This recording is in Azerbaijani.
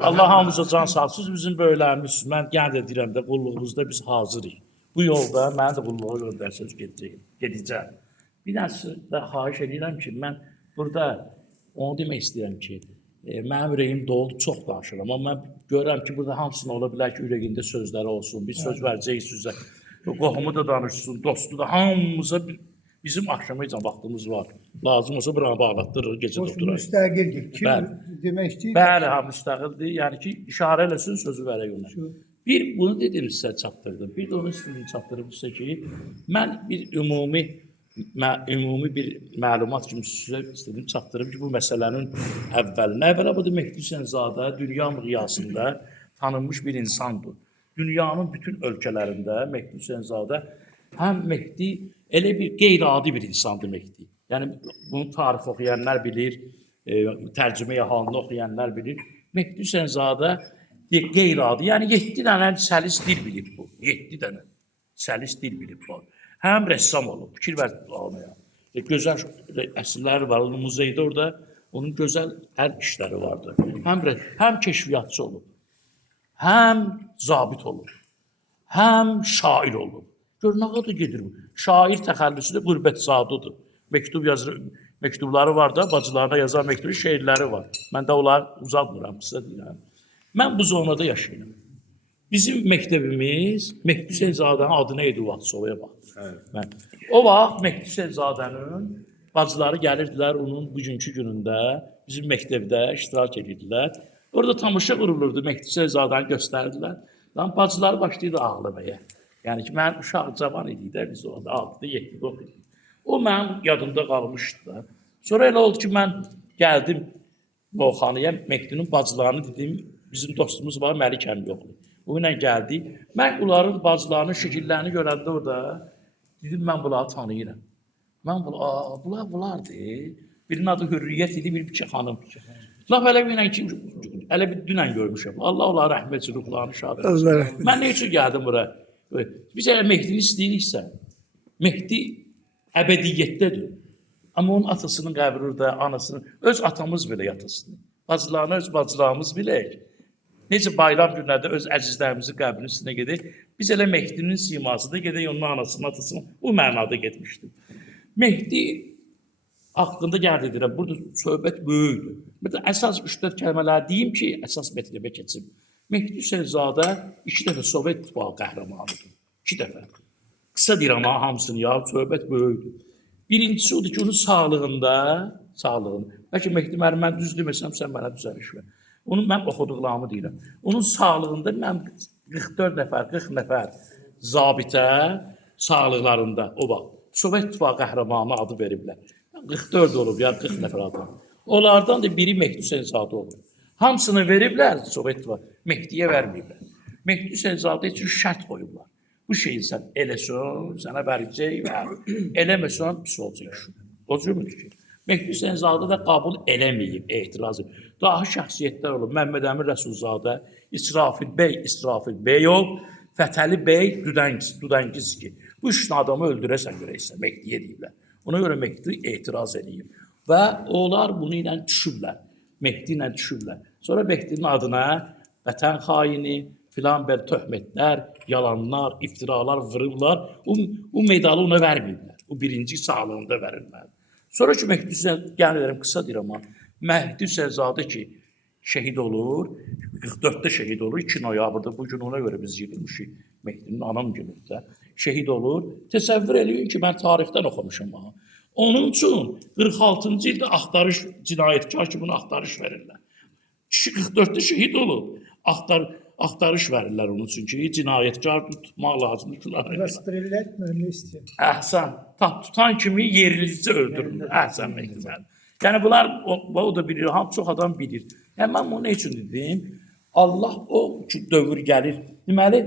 Allah hamımıza can sağlıksız bizim böyləmiz. Mən yenə də deyirəm də qulluğumuzda biz hazırıq. Bu yolda mənə də qulluğa göndərsəz gedəcəm. Bir dənə də xahiş edirəm ki, mən burada onu demək istəyirəm ki, mənim ürəyim doludur, çox danışıram. Amma mən görürəm ki, burada hamısına ola bilər ki, ürəyində sözləri olsun, bir söz verəcək sizə. Qohumu da danışsın, dostu da, hamımıza bizim axşamacan vaxtımız var. Lazım olsa buranı bağlatdırır, gecə də oturaq. Müstəqildir. Kim demək istəyir? Bəli, müstəqildir. Yəni ki, işarə eləsin, sözü verək ona. Bir, bunu dedim sizə çatdırdım. Bir də onu istəyim çatdırım sizə ki, mən bir ümumi bir məlumat kimi sizə istədim çatdırım ki, bu məsələnin əvvəlinə. Əvvələ bu da Mehdi Hüseynzadə dünya miqyasında tanınmış bir insandır. Dünyanın bütün ölkələrində Mehdi Hüseynzadə həm Mehdi elə bir qeyri-adi bir insandır Mehdi. Yəni, bunu tarix oxuyanlar bilir, tərcüməyə halını oxuyanlar bilir. Mehdi Hüseynzadə qeyri-adi, yəni 7 dənə səlis dil bilib bu. 7 dənə səlis dil bilib bu. Həm rəssam olub, fikir vermə. Gözəl əsərləri var, onun muzeydə orada onun gözəl hər işləri vardır. Həm keşfiyyatçı olub, həm zabit olub, həm şair olub. Gör, nə qədər gedir bu? Şair təxəllüsü də qürbətzadıdır. Məktub yazır, məktubları var da, bacılarına yazan məktubu, şeirləri var. Mən də onları uzatmıram, sizə deyirəm. Mən bu zonada yaşayıram. Bizim məktəbimiz Mehdi Hüseynzadənin adı nə idi o vaxt, Sovaya vaxt. O vaxt Mehdi Hüseynzadənin bacıları gəlirdilər onun bugünkü günündə bizim məktəbdə iştirak edirdilər. Orada tamaşa qurulurdu, Mehdi Hüseynzadəni göstərirdilər. Bacıları başlayırdı ağlamaya. Yəni ki, mən uşaq cavan idik də, biz orada 6-da 7-də oxuyorduk. O mənim yadımda qalmışdı da. Sonra elə oldu ki, mən gəldim Novxanıya, Mehdinin bacılarını dedim, bizim dostumuz var, Məlik əmi yoxdur. O ilə gəldik. Mən onların bacılarının şəkillərini görəndə orada, dedim, mən bunları tanıyıram. Mən bunlardır. Birinin adı Hürriyyət idi, bir xanım. Laf elə bir dünən görmüşəm. Allah onları rəhmət ruhlarını şad etsin. Mən nə üçün gəldim bura? Biz əgər Mehdini istəyiriksə, Mehdi əbədiyyətdədir. Amma onun atasının qəbri orada, anasının, öz atamız belə yatasın. Bacılarına öz bacılarımız bilək. Necə bayram günlərdə öz əzizlərimizin qəbrinin üstünə gedək. Biz elə Mehdinin simasıdır, gedək onun anasının, atasının, bu mənada getmişdir. Mehdi haqqında gəldi edirəm, burada söhbət böyükdür. Məsələn, əsas 3-4 kəlmələr deyim ki, əsas mətləbə keçim. Mehdi Hüseynzadə 2 dəfə Sovet İttifaqı qəhrəmanıdır. 2 dəfə. Qısa deyirəm ha, hamısını ya, söhbət böyükdür. Birincisi odur ki, onun sağlığında, bəlkə Mehdi mən düz deməsəm, sən mənə düzəliş ver. Onu mən oxuduqlarımı deyirəm. Onun sağlığında mən 44 nəfər, 40 nəfər zabitə sağlıqlarında o vaxt Sovet İttifaqı qəhrəmanı adı veriblər. 44 olub ya, 40 nəfər adam. Onlardan da biri Mehdi Hüseynzadə olub. Hamısını veriblər Sovet İttifaqı, Mehdiyə verməyiblər. Mehdi Hüseynzadə üçün şərt qoyublar. Bu şeyi sən eləsən, sənə verəcək və eləməsən pis olacaq. O cürmüdür ki. Mehdi Hüseynzadə də qəbul eləməyib, etiraz edib. Daha şəxsiyyətlər olub. Məmməd Əmin Rəsulzadə, İsrafil Beyov, Fətəli Bey, Düdəngiski. Bu 3 adamı öldürəsən görəksən, Mehdiyə deyiblər. Ona görə Mehdi etiraz edib. Və onlar bunu ilə düşüblər. Mehdi ilə düşüblər. Sonra Mehdinin adına vətən xaini, filan belə töhmətlər, yalanlar, iftiralar vırıblar. O medalı ona verməyiblər. O birinci sağlığında verilməlidir. Sonra ki, Mehdi Hüseynzadə, gəlməyərəm, qısa deyirəm ama, Mehdi Hüseynzadə ki, şəhid olur, 44-də şəhid olur, 2 noyabrda, bugün ona görə biz yığılmışıq Mehdinin anam günündə, şəhid olur. Təsəvvür eləyin ki, mən tarixdən oxumuşam. Onun üçün 46-cı ildə axtarış, cinayətkar ki, bunu axtarış verirlər. Kişi 44-də şəhid olur, axtarış verirlər onun üçün ki, cinayətkar tutmaq lazımdır. Rastrellər mühümlü istəyir. Əhsən, tutan kimi yerlici öldürürlər. Əhsən Mehdi. Yəni bunlar, o da bilir, çox adam bilir. Yəni mən bunu nə üçün dedim? Allah o dövr gəlir. Deməli,